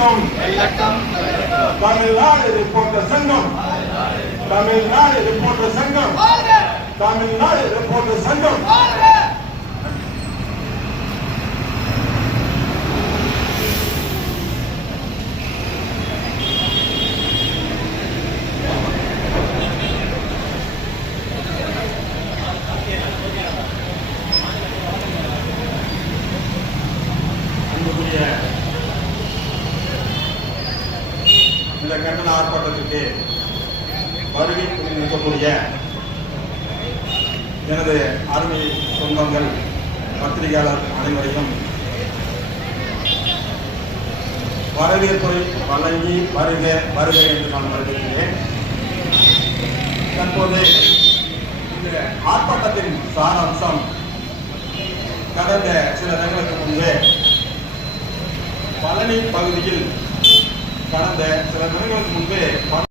சங்கம், தமிழ்நாடு ரிப்போர்ட்டர் சங்கம், தமிழ்நாடு ரிப்போர்ட்டர் சங்கம், தமிழ்நாடு ரிப்போர்ட்டர் சங்கம். இந்த கண்டன ஆர்ப்பாட்டத்திற்கு வருகை புரிந்திருக்கக்கூடிய எனது அருமை சொந்தங்கள், பத்திரிகையாளர் அனைவரையும் வரவேற்பை வழங்கி வருக வருக என்று நான் வரவேற்கிறேன். தற்போது இந்த ஆர்ப்பாட்டத்தின் சாராம்சம் கடந்த சில தினங்களுக்கு முன்பே பழனி பகுதியில் கடந்த சில தினங்களுக்கு முன்பே